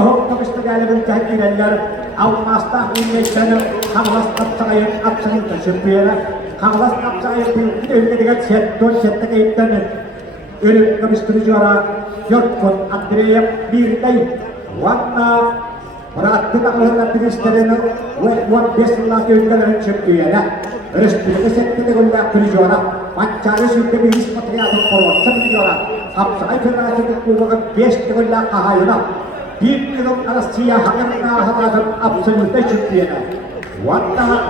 Hokkamista gälibin tähkireller, almasta inmeşseni kavlas kapsayın apsayın taşıpıyla, kavlas kapsayın büyükli ülkedeki setton settek eyipten ölüm kamistırıcılara yortkun adreyip bir day, vanna berattık akılına turistlerini ve van beslaki ülkelerin çıpıyla, Restoran settek ülke kırıcılara, mançarı sütte bir his matriyatı korvat sapıcılara, kapsayın fırlatı kuvvakın beşte ülke kahayına, bir yılın arasıya hakkında havadan absolute çıktığına, vatta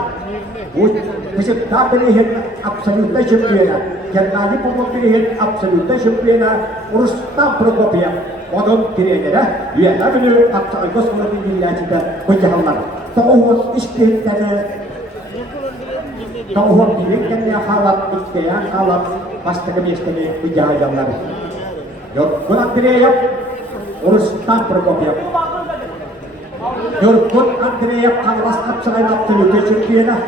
bu bizim tabirihin absolute çıktığına, kendini bu birihin absolute çıktığına, Rustam Prokopyev, onun kirelere, üyeler günü absolute kosmonautu milliyetinde kocahanlar. Doğum işbirlikleri, doğum birliklerine halat, isteyen halat, başka bir işleri kocahanlar. Yok, buna kireyip, Rustam Prokopyev. Yorkun Andreyev kavlas kapsayın absolute çıktığına,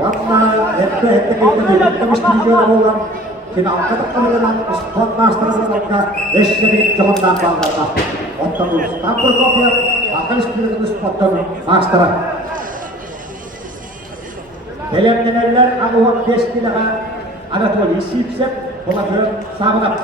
vatta hette kıyıtlamıştırıcılar olan finalda kalınan spot masterlarında eşleri çoğundan bağlarlar. Ondan Rustam Prokopyev, bakın istiyorsunuz spotun masterı. Belemlenerler Ağuvat 5 kiloğa Anatoliy Sipsev, Polatör Sağınap.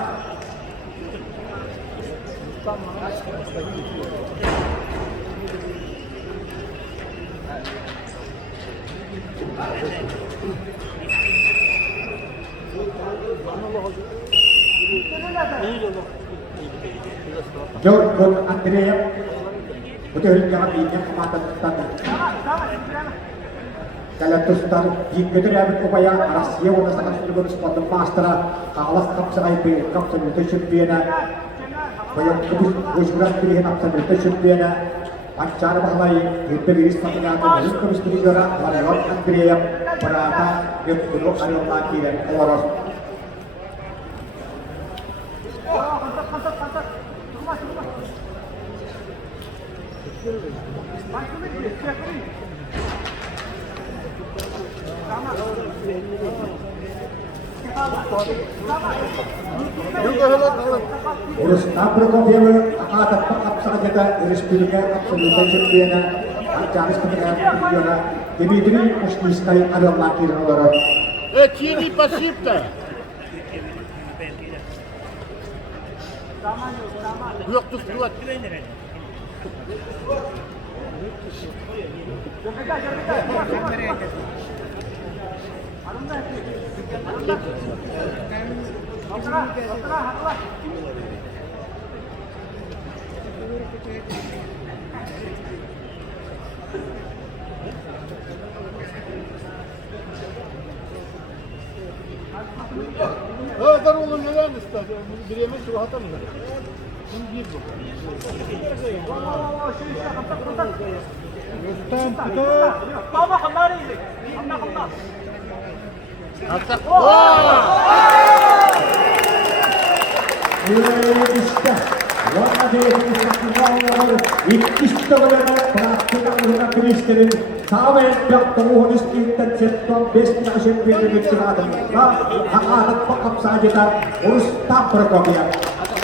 Yorkun Andreyev, betul jangan diingat kematan tadi. Kalau terus jika dia upaya rahasia wanita sangat sulit spot master, kalah kapsai pe kapsai mutation piana, bayang kudus beras pilihan kapsai mutation piana, pancar bahlai itu biris pakai atau biris kudus juga, warrior Andreyev berada di pulau Ariel lagi dan Oros. Rustam Prokopyev akan tetap saja respublika absolute champion Charles Petrina Dmitri Pushkinskaya adalah laki dan orang. Чили пошибка. Yok tuttular. Öder oğlum neler ister? Bir yemek şu hata mı? Şimdi bir bu. Rustam tutar. Baba kemari. Kemar. Atak. İşte, valla değerli sakınlar, işte böyle praktiklerine kristlerin sağlayan yaptığı istihdam setton 5 yaşın bir geçirdim. Hakaret pakap saja Rustam Prokopyev.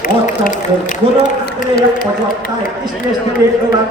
Otto bunu Andreyev pojokta istediği olan